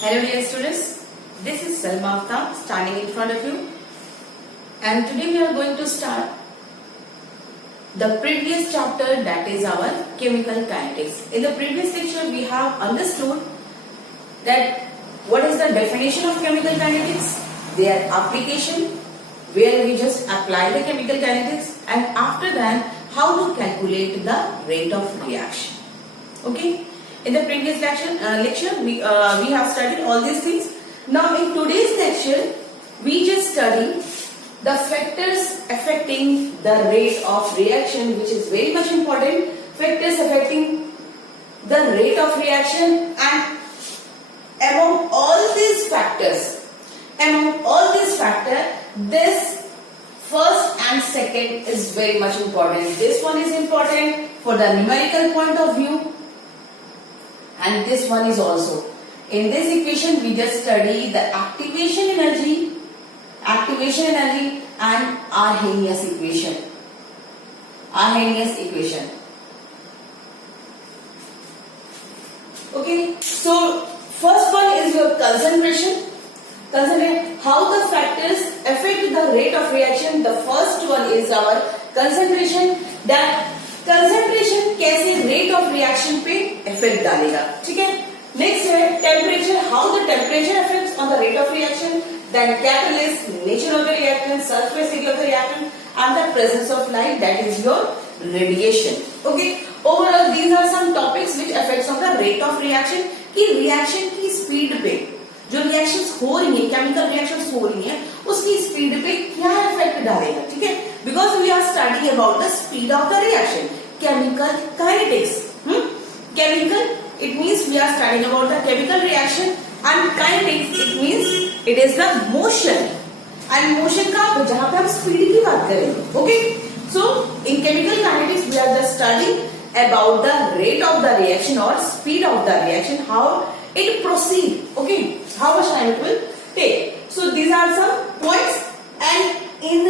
Hello dear students, this is Salma Aftab standing in front of you, and today we are going to start the previous chapter, that is our chemical kinetics. In the previous lecture we have understood that what is the definition of chemical kinetics, their application where we just apply the chemical kinetics, and after that how to calculate the rate of reaction. Okay. In the previous lecture we have studied all these things. Now in today's lecture we just study the factors affecting the rate of reaction, which is very much important. Factors affecting the rate of reaction, and among all these factors, this first and second is very much important. This one is important for the numerical point of view, and this one is also. In this equation we just study the activation energy and Arrhenius equation. Okay, so first one is your concentration. How the factors affect the rate of reaction. The first one is our concentration. That concentration कैसे rate of reaction पे effect डालेगा, ठीक है. Next है temperature, how the temperature effects on the rate of reaction. Then catalyst, nature of the reactant, surface area of the reactant, and the presence of light, that is your radiation. Okay, overall these are some topics which affects on the rate of reaction. कि reaction की speed पे जो रिएक्शंस हो रही है, chemical reactions हो रही है, उसकी स्पीड पे क्या इफेक्ट डालेगा, ठीक है. Because we are studying about the speed of the reaction. Chemical kinetics. Chemical, it means we are studying about the chemical reaction, and kinetics, it means it is the motion. And motion का जहाँ पे हम स्पीड की बात करेंगे. Okay, so in chemical kinetics we are just studying about the rate of the reaction or speed of the reaction, how it proceed. Okay, how much time it will take. So these are some points, and in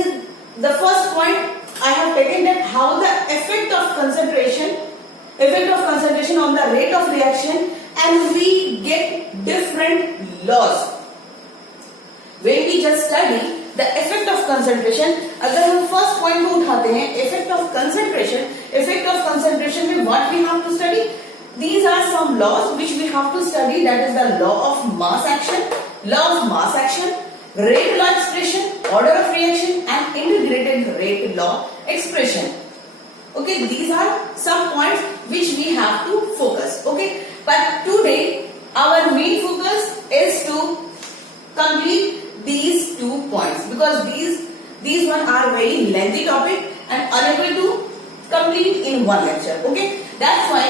the first point I have taken that how the effect of concentration on the rate of reaction, and we get different laws when we just study the effect of concentration. अगर हम first point को उठाते हैं, effect of concentration में what we have to study? These are some laws which we have to study. That is the law of mass action, rate law expression, order of reaction, and integrated rate law expression. Okay, these are some points which we have to focus. Okay, but today our main focus is to complete these 2 points, because these one are very lengthy topic and unable to complete in one lecture. Okay, that's why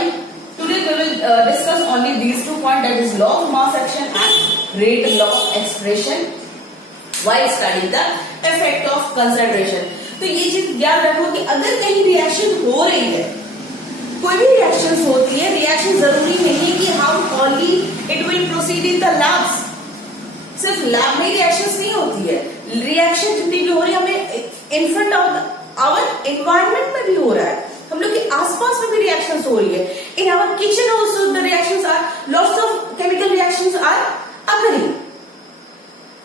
today we will discuss only these 2 points, that is law of mass action and rate law expression while studying the effect of concentration. तो ये चीज याद रखो कि अगर कहीं रिएक्शन हो रही है, कोई भी रिएक्शन होती है, रिएक्शन जरूरी नहीं है कि how only it will proceed in the labs. सिर्फ लैब में रिएक्शंस नहीं होती है. रिएक्शन जितनी भी हो रही है हमें in front of our environment में भी हो रहा है, हम लोग के आसपास में भी रिएक्शंस हो रही है. In our kitchen also the reactions are, lots of chemical reactions are occurring.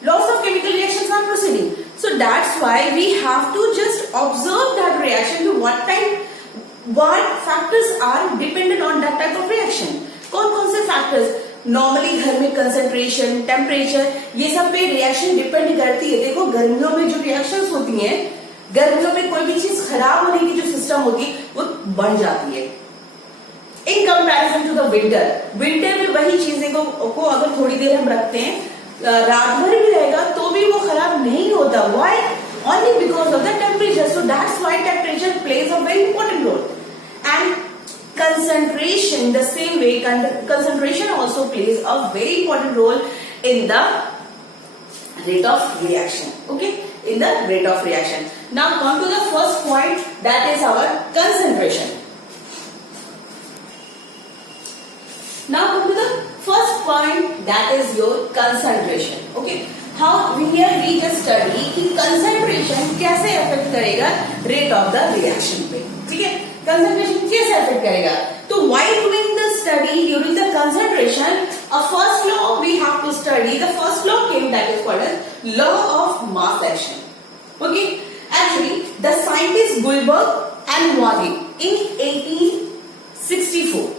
Lots of chemical reactions are proceeding. So that's why we have to just observe that reaction, to what factors are dependent on that type of reaction. कौन से factors? Normally घर में concentration, temperature, ये सब पे reaction depend करती है. देखो गर्मियों में जो reactions होती हैं, गर्मियों में कोई भी चीज खराब होने की जो system होती है वो बढ़ जाती है. In comparison to the winter में वही चीजें को अगर थोड़ी देर हम रखते हैं, रात भर भी रहेगा तो भी वो खराब नहीं होता. Why? Only because of the temperature. So that's why temperature plays a very important role. And concentration, the same way, concentration also plays a very important role in the rate of reaction. Okay, in the rate of reaction. Now come to the first point, that is our concentration. Now come to the first point, that is your concentration. Okay, how here we just study कि concentration कैसे affect करेगा rate of the reaction पे, ठीक है. concentration कैसे affect करेगा? तो while doing the study during the concentration, a first law we have to study. The first law came, that is called as law of mass action. Okay, actually the scientists Guldberg and Waage in 1864,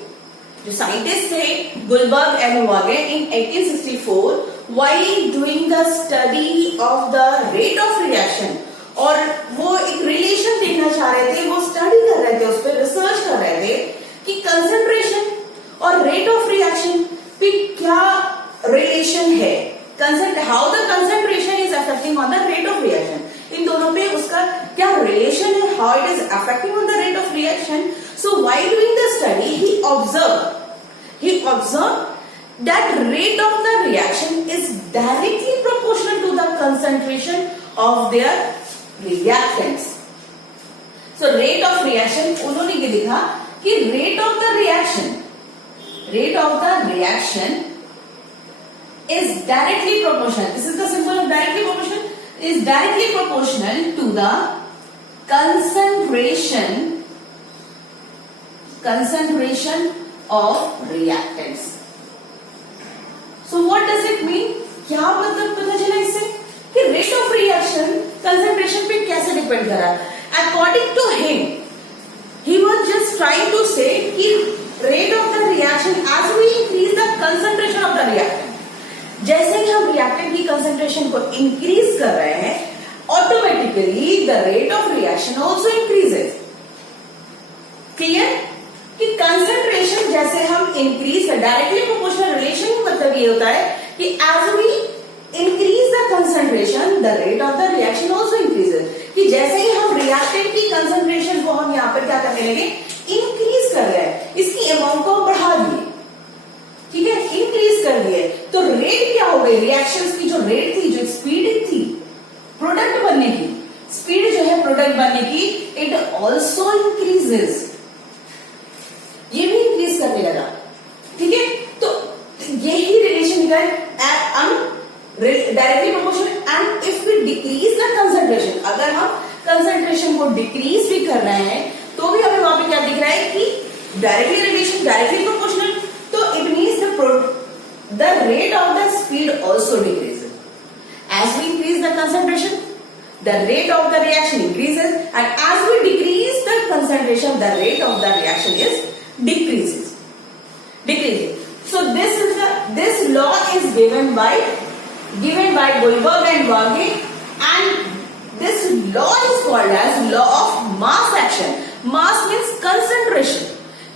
जो scientist थे Guldberg and Waage in 1864, while doing the study of the rate of reaction, और वो एक रिलेशन देखना चाह रहे थे, वो स्टडी कर रहे थे, उस पर रिसर्च कर रहे थे कि कंसंट्रेशन और रेट ऑफ रिएक्शन पे क्या रिलेशन है, how the concentration is affecting on the rate of reaction, इन दोनों पे उसका क्या रिलेशन है, how it is affecting on the rate of reaction. So while doing the study, he observed that rate of the reaction is directly proportional to the concentration of their reactants. So rate of reaction, उन्होंने ये देखा कि rate of the reaction is directly proportional. This is the symbol of directly proportional. Is directly proportional to the concentration of reactants. So what does it mean? क्या मतलब पता चला इससे कि rate of reaction concentration पे कैसे डिपेंड कर रहा है. According to him, he was just trying to say कि rate of the reaction as we increase the concentration of the reactant, जैसे ही हम reactant की concentration को increase कर रहे हैं, automatically the rate of reaction also increases. Clear? कि कंसंट्रेशन जैसे हम इंक्रीज कर, डायरेक्टली प्रोपोर्शनल रिलेशन का मतलब ये होता है कि as we increase the concentration the rate of the reaction also increases, कि जैसे ही हम रिएक्टेंट की कंसंट्रेशन को हम यहाँ पर क्या करने लगे, इंक्रीज कर रहे हैं, इसकी अमाउंट को बढ़ा दिए, ठीक है, इंक्रीज कर दिए, तो रेट क्या हो गई, रिएक्शंस की जो रेट थी, जो स्पीड थी प्रोडक्ट बनने की, स्पीड जो है प्रोडक्ट बनने की, इट ऑल्सो इंक्रीजेस, ये भी इंक्रीज करने लगा. ठीक है, तो यही रिलेशन निकाल directly proportional. And if we decrease the concentration, अगर हम कंसंट्रेशन को डिक्रीज भी कर रहे हैं तो भी हमें वहां पे क्या दिख रहा है कि डायरेक्टली रिलेशन, डायरेक्टली प्रोपोर्शनल, तो it means the rate of the speed also decreases. As we increase the concentration, the rate of the reaction increases, and as we decrease the concentration, the rate of the reaction is decreasing. So this law is given by Guldberg and Waage, and this law is called as law of mass action. Mass means concentration.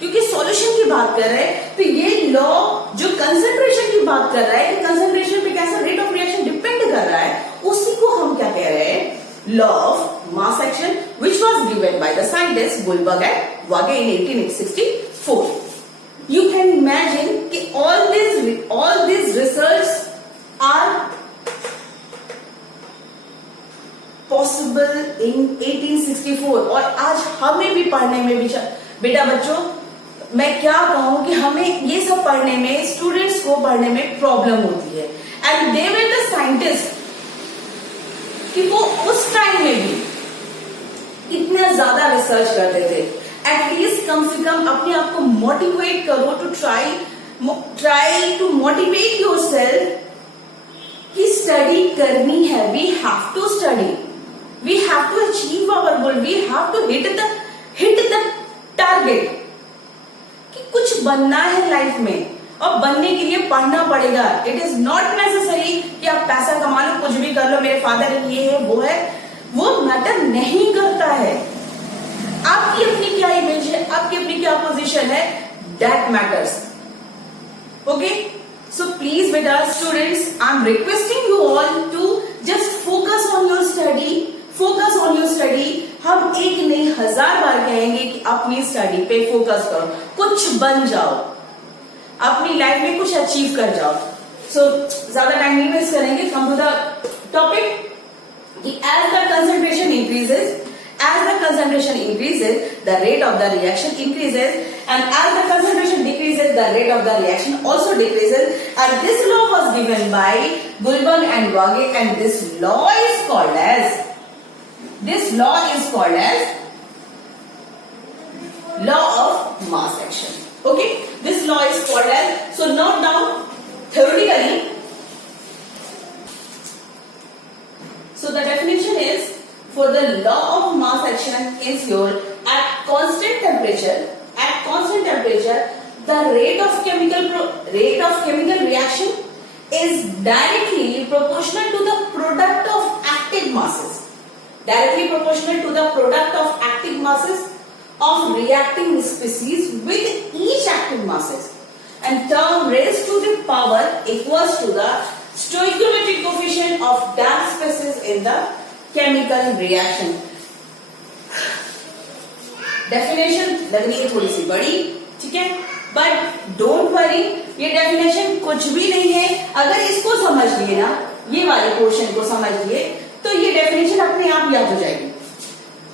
क्योंकि सॉल्यूशन की बात कर रहे हैं तो ये लॉ जो कंसंट्रेशन की बात कर रहा है कि कंसंट्रेशन पे कैसा रेट ऑफ रिएक्शन डिपेंड कर रहा है, उसी को हम क्या कह रहे हैं, law of mass action, which was given by the scientist Guldberg and Waage in 1864. You can imagine कि all these research are possible in 1864, और आज हमें भी पढ़ने में बेटा बच्चों मैं क्या कहूं कि हमें ये सब पढ़ने में, स्टूडेंट्स को पढ़ने में प्रॉब्लम होती है. And they were the scientist कि वो उस टाइम में भी इतना ज्यादा रिसर्च करते थे. एटलीस्ट कम से कम अपने आप को मोटिवेट करो to try to motivate yourself कि स्टडी करनी है. We have to study, we have to achieve our goal, we have to hit the target, कि कुछ बनना है लाइफ में और बनने के लिए पढ़ना पड़ेगा. इट इज नॉट नेसेसरी कि आप पैसा कमा लो, कुछ भी कर लो, मेरे फादर ये है वो है, वो मैटर नहीं करता है. आपकी अपनी क्या इमेज है, आपकी अपनी क्या पोजीशन है, that matters. Okay, so please बेटा students, I am requesting you all to just focus on your study, focus on your study. हम एक नहीं 1000 बार कहेंगे कि अपनी स्टडी पे फोकस करो, कुछ बन जाओ, अपनी लाइफ में कुछ अचीव कर जाओ. सो ज्यादा टाइम नहीं वेस्ट करेंगे, come to the topic. As the concentration increases, the rate of the reaction increases, and as the concentration decreases, the rate of the reaction also decreases. And this law was given by Guldberg and Waage, and this law is called as law of mass action. Okay, this law is called as, so note down is directly proportional to the product of active masses. Directly proportional to the product of active masses of reacting species with each active masses. And term raised to the power equals to the stoichiometric coefficient of damp species in the chemical reaction. Definition लग रही है थोड़ी सी बड़ी, ठीक है, but don't worry, ये डेफिनेशन कुछ भी नहीं है. अगर इसको समझ लिए ना, ये वाले पोर्शन को समझ लिए, तो ये डेफिनेशन अपने आप याद हो जाएगी.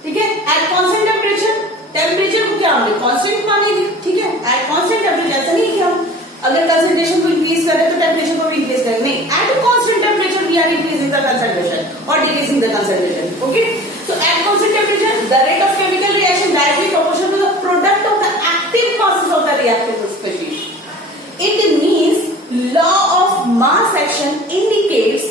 ठीक है. एट कांस्टेंट टेम्परेचर, टेम्परेचर को क्या हमने कांस्टेंट मानेंगे. ठीक है. एट कांस्टेंट टेम्परेचर, ऐसा नहीं कि हम अगर कंसंट्रेशन को इंक्रीज करें तो टेम्परेचर को भी इंक्रीज करें, नहीं. At constant temperature we are increasing the concentration और decreasing the concentration. Okay. So at constant temperature, the rate of chemical reaction directly proportional to the product of the active masses of the reactive species. It means law of mass action indicates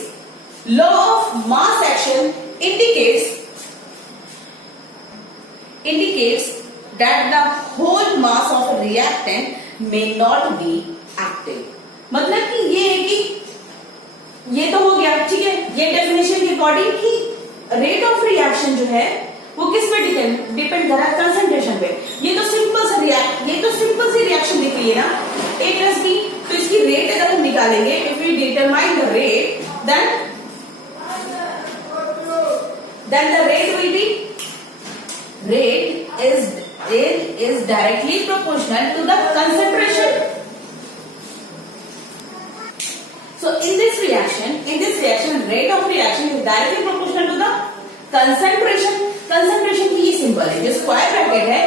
that the whole mass of a reactant may not be active. मतलब कि ये है कि ये तो हो गया, ठीक है, ये डेफिनेशन के अकॉर्डिंग कि रेट ऑफ रिएक्शन जो है वो किस पे डिपेंड कर रहा है, कंसंट्रेशन पे. ये तो सिंपल सी रिएक्शन दिख रही है ना, A प्लस B. तो इसकी रेट अगर हम निकालेंगे, if we determine the rate, then the rate will be, rate is directly proportional to the concentration. So in this reaction, rate of reaction is directly proportional to the concentration. Concentration की ये symbol है, जो square bracket है.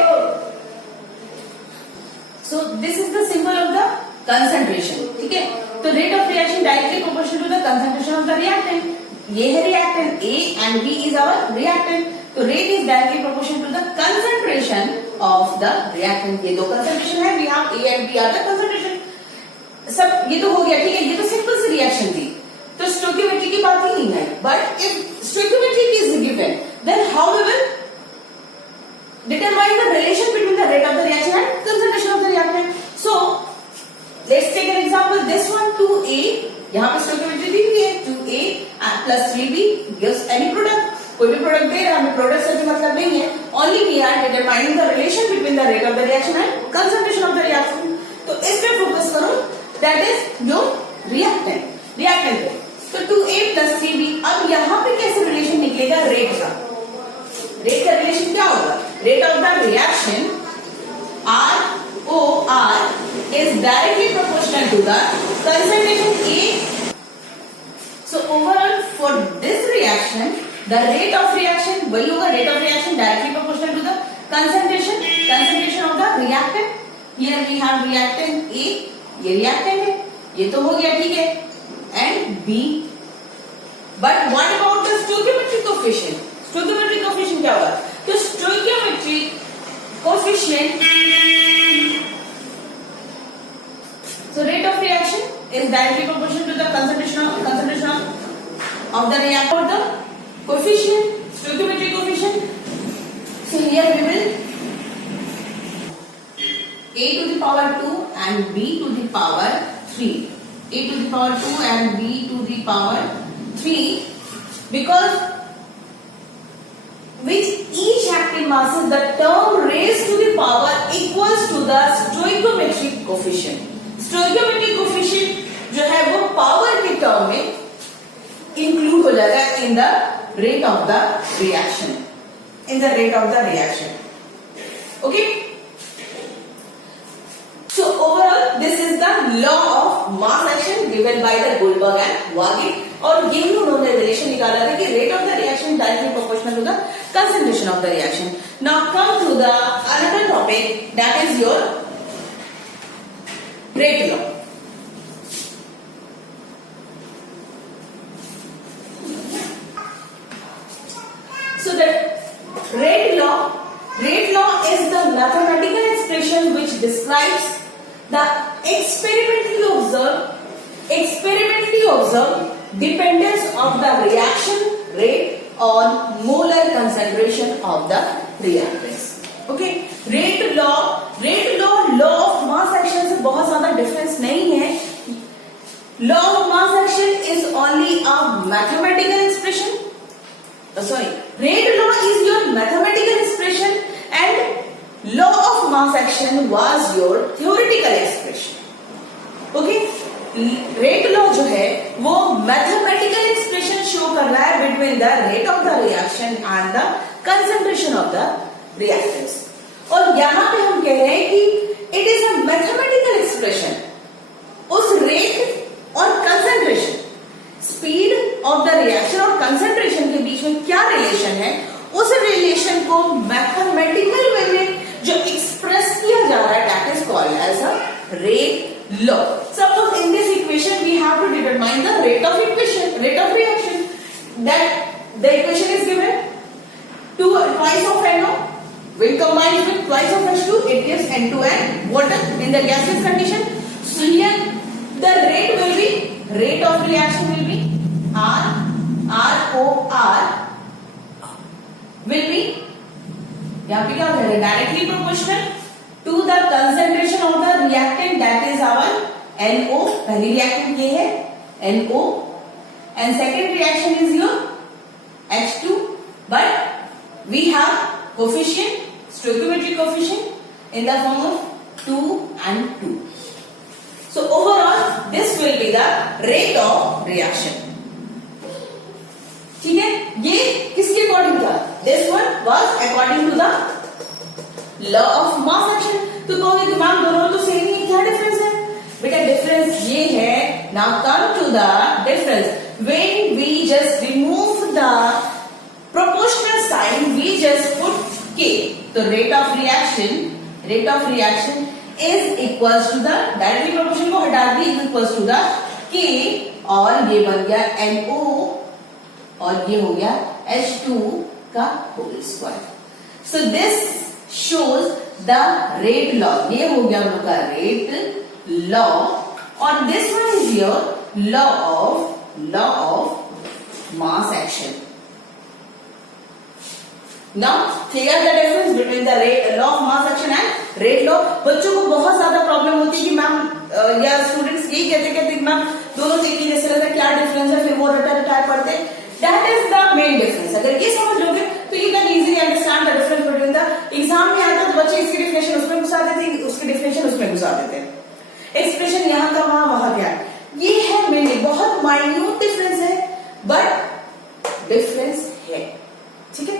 So this is the symbol of the concentration. ठीक है. तो rate of reaction directly proportional to the concentration of the reactant. ये है reactant A and B is our reactant. तो rate is directly proportional to the concentration of the reactant. ये दो concentration है, we have A and B are the concentration. सब ये तो हो गया, ठीक है. ये तो सिंपल सी रिएक्शन थी, तो स्टोइकियोमेट्री की बात ही नहीं है. But if stoichiometry is given, then how we will determine the relation between the rate of the reaction and concentration of the reactant. So let's take an example, this one 2A, यहां पे स्टोइकियोमेट्री दी हुई है, 2A plus 3B gives any product. कोई भी प्रोडक्ट दे रहा है, हमें प्रोडक्ट से मतलब नहीं है, only we are determining the relation between the rate of the reaction and concentration of the reaction. तो इस पे फोकस करो, दैट इज योर रिएक्टेंट है. तो 2A प्लस 3B. अब यहाँ पे कैसे रिलेशन निकलेगा रेट का? रेट का रिलेशन क्या होगा? Rate of the reaction ROR is directly proportional to the concentration A. So overall for this reaction, the rate of reaction वही होगा, rate of reaction directly proportional to the concentration of the reactant. Here we have reactant A, ये reactant है, ये तो हो गया, ठीक है, and B. But what about the stoichiometric coefficient? Stoichiometric coefficient क्या होगा? तो stoichiometric coefficient, so rate of reaction is directly proportional to the concentration of the reactant. The coefficient, stoichiometric coefficient. So here we will A to the power 2 and B to the power 3. A to the power 2 and B to the power 3, because with each active masses the term raised to the power equals to the stoichiometric coefficient. Stoichiometric coefficient जो है वो पावर के टर्म में इंक्लूड हो जाएगा in the rate of the reaction. Okay. So overall this is the law of mass action given by the Goldberg and Wargate. और यही उन्होंने रिलेशन निकाला था कि rate of the reaction directly proportional to the concentration of the reaction. Now come to the another topic, that is your rate law. So the rate law is the mathematical expression which describes the experimentally observed dependence of the reaction rate on molar concentration of the reactants. Okay, rate law of mass action से बहुत ज्यादा डिफरेंस नहीं है. Law of mass mathematical expression. Rate law is your mathematical expression and law of mass action was your theoretical expression. Okay? Rate law जो है वो mathematical expression show कर रहा है between the rate of the reaction and the concentration of the reactants. और यहां पे हम कह रहे हैं कि it is a mathematical expression. उस रेट और concentration, speed of the reaction और कंसंट्रेशन के बीच में क्या रिलेशन है, उस रिलेशन को मैथमेटिकल वे में जो एक्सप्रेस किया जा रहा है that is called as a rate law. Suppose in this equation we have to determine the rate of reaction. That the equation is given twice of NO when combined with twice of H2 it gives N2 and water in the gaseous condition. So here the rate of reaction will be ROR will be यहाँ पे क्या हो जाएगा directly proportional to the concentration of the reactant that is our NO. पहली reactant ये है NO and second reaction is your H2, but we have coefficient, stoichiometric coefficient in the form of 2 and 2. So overall this will be the rate of reaction. ठीक है, ये किसके अकॉर्डिंग था? This one was according to the law of mass action. तो कहोगे कि मैम दोनों तो सेम ही, क्या डिफरेंस है? बेटा डिफरेंस ये है, now come to the difference when we just remove the proportional sign, we just put K. तो rate of reaction is equals to the directly proportion को हटा दी इक्वल्स टू द के और ये बन गया NO और ये हो गया H2 का whole square. So this shows the rate law. ये हो गया हम लोग का rate law और this one is your law of mass action. Now clear the difference between the law of mass action and rate law. बच्चों को बहुत ज्यादा प्रॉब्लम होती है कि मैम या स्टूडेंट्स यही कहते मैम दोनों से एक जैसे लगता है, क्या डिफरेंस है, फिर वो रटा पढ़ते। That is the main difference. अगर ये समझ लोगे तो you can easily understand the difference between the exam में आता तो बच्चे इसकी डिफिनेशन उसमें घुसा देते, उसकी डिफिनेशन उसमें घुसा देते, एक्सप्रेशन यहाँ का वहां क्या है, ये है मेनली बहुत माइन्यूट डिफरेंस है बट डिफरेंस है। ठीक है,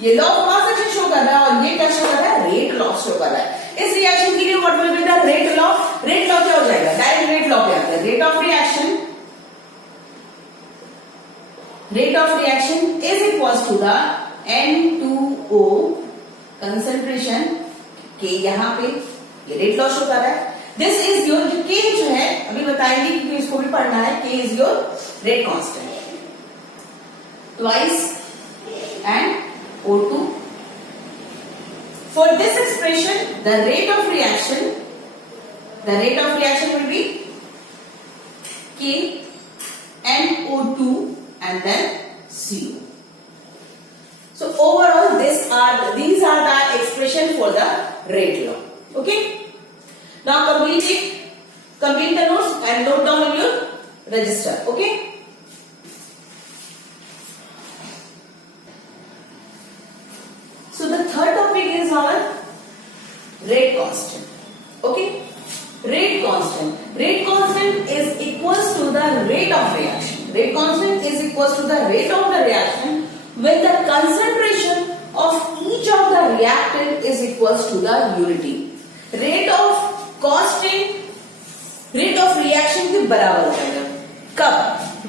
ये law of mass action show कर रहा है और ये क्या शो कर रहा है, रेट लॉ शो कर रहा है। इस रिएक्शन के लिए what will be the rate law क्या हो जाएगा, डायरेक्ट रेट लॉ पे आता है। Rate of reaction is equals to the N2O concentration के यहाँ पे ये रेट लॉ शो कर रहा है। दिस इज योर जो K जो है अभी बताएंगे क्योंकि इसको भी पढ़ना है। K is your rate constant twice and O2। For this expression the rate of reaction will be K NO2 and then CO. So overall these are the expression for the rate law. Okay, now complete the notes and note down in your register. Okay, so the third topic is our rate constant. Okay, rate constant is equals to the rate of reaction. Rate constant is equals to the rate of the reaction when the concentration of each of the reactant is equals to the unity. Rate of reaction के बराबर हो जाएगा कब,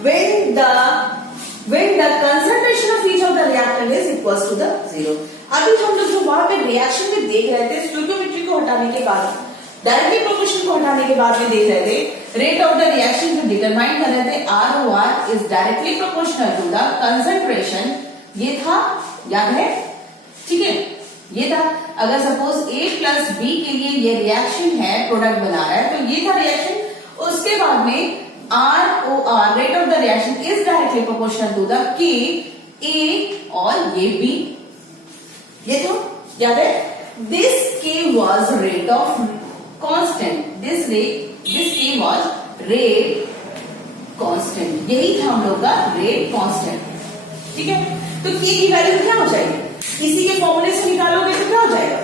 when the concentration of each of the reactant is equals to the 0। अभी हम लोग जो वहां पे रिएक्शन में देख रहे थे स्टोइकियोमेट्री को हटाने के बाद, डायरेक्टली प्रोपोर्शन को हटाने के बाद में देख रहे थे रेट ऑफ द रिएक्शन जो डिटरमाइन कर रहे थे ROR is directly proportional to the concentration. ये था, याद है? ठीक है, ये था। अगर सपोज A प्लस B के लिए ये रिएक्शन है, प्रोडक्ट बना रहा है, तो ये था रिएक्शन। उसके बाद में ROR rate of the reaction is directly proportional to the K A और ये B। ये तो याद है, this K was rate of constant, this K was rate constant, यही था हम लोग का रेट कांस्टेंट। ठीक है, तो के की वैल्यू क्या हो जाएगी, इसी के फॉर्मूले से निकालोगे तो क्या हो जाएगा,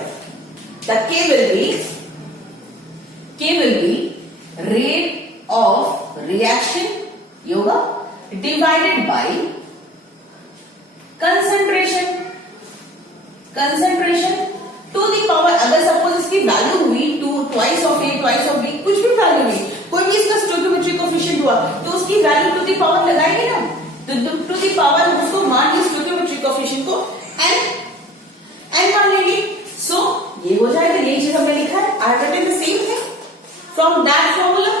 the K will be rate of reaction ये होगा divided by concentration to the power, अगर सपोज इसकी वैल्यू हुई twice of A twice of B, कुछ भी वैल्यू हुई, कोई भी इसका स्टोइकियोमेट्रिक कोएफिशिएंट हुआ तो उसकी वैल्यू टू द पावर लगाएंगे ना, तो टू द पावर उसको मान ली स्टोइकियोमेट्रिक कोएफिशिएंट को एन मान लेंगे। सो ये हो जाएगा, यही चीज हमने लिखा है, I have written the same thing from that formula,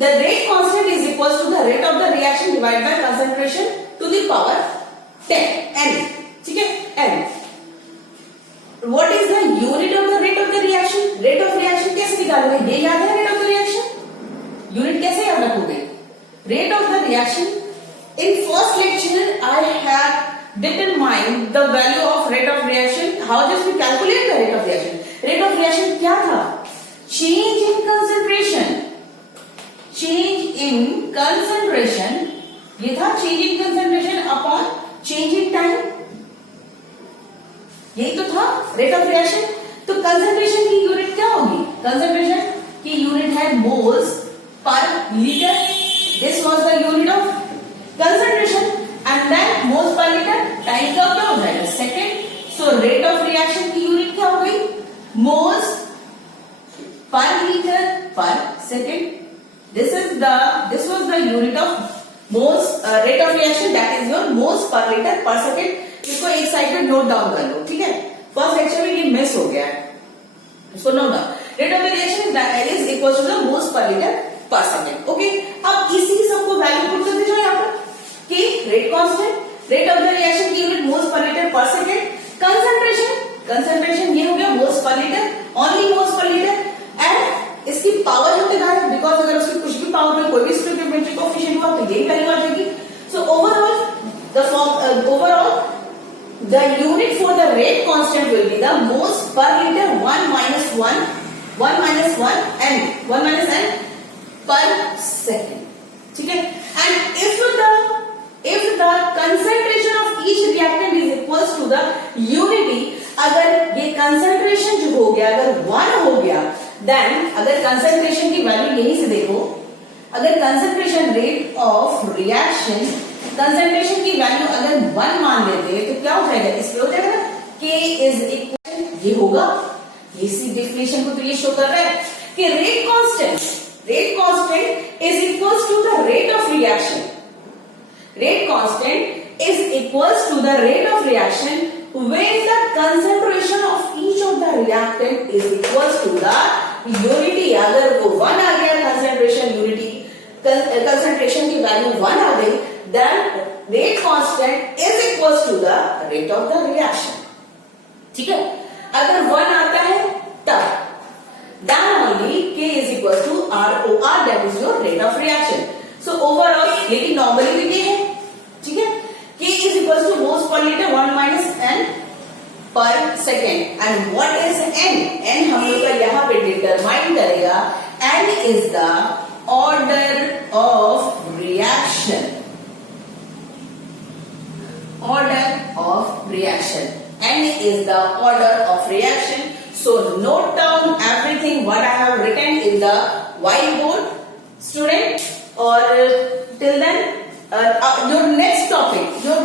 the rate constant is equal to the rate of the reaction divide by concentration to the power 10 n। ठीक है, n what is the unit of the rate of the reaction, rate of reaction कैसे निकालोगे, ये याद है rate of the reaction, unit कैसे याद रखोगे, rate of the reaction, in first lecture I have determine the value of rate of reaction, how just we calculate the rate of reaction, rate of reaction क्या था, change in concentration, ये था change in concentration upon change in time, यही तो था rate of reaction। तो concentration की यूनिट क्या होगी, concentration की यूनिट है moles per liter, this was the unit of concentration and then moles per liter, time का क्या हो जाएगा second, so rate of reaction की यूनिट क्या हो गई, moles per litre per second, this was the unit of moles, rate of reaction that is your moles per litre per second. इसको एक साइड पे नोट डाउन कर लो, ठीक है, फर्स्ट लेक्चर में ये मिस हो गया है, इसको note down, rate of reaction is equal to the moles per litre per second. Okay, अब इसी सबको वैल्यू पुट कर दीजिए यहाँ पर कि rate constant, rate of the reaction की unit moles per litre per second, concentration ये हो गया moles per litre, only moles per litre, and इसकी पावर हम लगा रहे हैं बिकॉज अगर उसकी कुछ भी पावर में कोई भी स्टोइकियोमेट्रिक कोएफिशिएंट हुआ तो यही वैल्यू आ जाएगी। So overall the unit for the rate constant will be the moles per litre 1 minus 1 n per second। ठीक है, and if the concentration of each reactant is equals to the unity, अगर ये concentration जो हो गया अगर 1 हो गया, then अगर concentration की वैल्यू यहीं से देखो, अगर concentration rate of reaction concentration की वैल्यू अगर 1 मान लेते हैं तो क्या हो जाएगा, इसमें हो जाएगा ना K is equal, ये होगा, इसी डेफिनेशन को तो ये शो कर रहा है कि rate constant is equals to the rate of reaction, rate constant is equals to the rate of reaction when the concentration of each of the reactant is equals to the unity। अगर वो 1 आ गया concentration unity, concentration की वैल्यू 1 आ गई, then rate constant is equals to the rate of the reaction। ठीक है, अगर 1 आता है तब then only K is equals to ROR, that is your rate of reaction। So overall, लेकिन नॉर्मली भी ये है, ठीक है, K is equals to moles per liter 1 minus n per second, and what is n? n हम लोग का यहाँ पे डिटरमाइन करेगा, n is the order of reaction, n is the order of reaction। So note down everything what I have written in the whiteboard, student, or till then your next topic will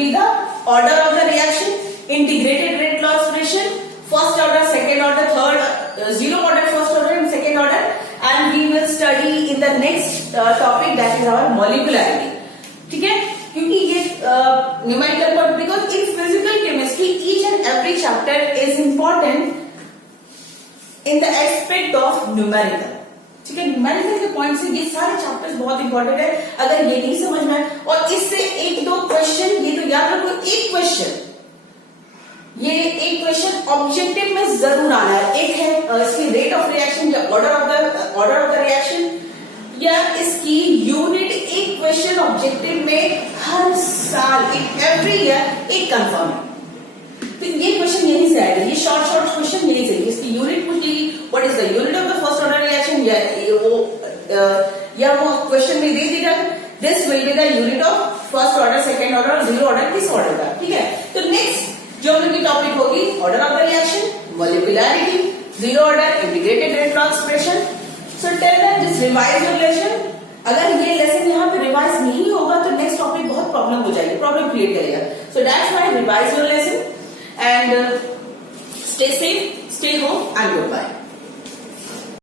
be the order of the reaction, integrated rate law expression, first order, second order, third, zero order, first order and second order, and we will study in the next topic, that is our molecularity। ठीक है, क्योंकि ये numerical part, because in physical chemistry each and every chapter is important in the aspect of numerical. ठीक है, न्यूमेरिकल के पॉइंट से ये सारे चैप्टर्स बहुत इंपॉर्टेंट है। अगर ये नहीं समझ में आए और इससे 1-2 क्वेश्चन, ये तो याद रखो, एक क्वेश्चन ऑब्जेक्टिव में जरूर आना है। एक है इसकी रेट ऑफ रिएक्शन या ऑर्डर ऑफ द रिएक्शन, या इसकी यूनिट, एक क्वेश्चन ऑब्जेक्टिव में हर साल, एवरी ईयर एक कंफर्म है। तो ये क्वेश्चन यहीं से आएगा, ये शॉर्ट क्वेश्चन यहीं से, इसकी यूनिट पूछ लेगी, what is the unit of the first order reaction, या वो क्वेश्चन में दे दिया, this will be the unit of first order, second order और जीरो ऑर्डर किस ऑर्डर का, ठीक है। तो नेक्स्ट जो हम लोग की टॉपिक होगी order of the reaction, molecularity, zero order, integrated rate law expression. So tell that this revise your lesson. अगर ये लेसन यहाँ पे रिवाइज नहीं होगा तो नेक्स्ट टॉपिक बहुत प्रॉब्लम हो जाएगी, प्रॉब्लम क्रिएट करेगा। So that's why revise your lesson and stay safe, stay home and good bye.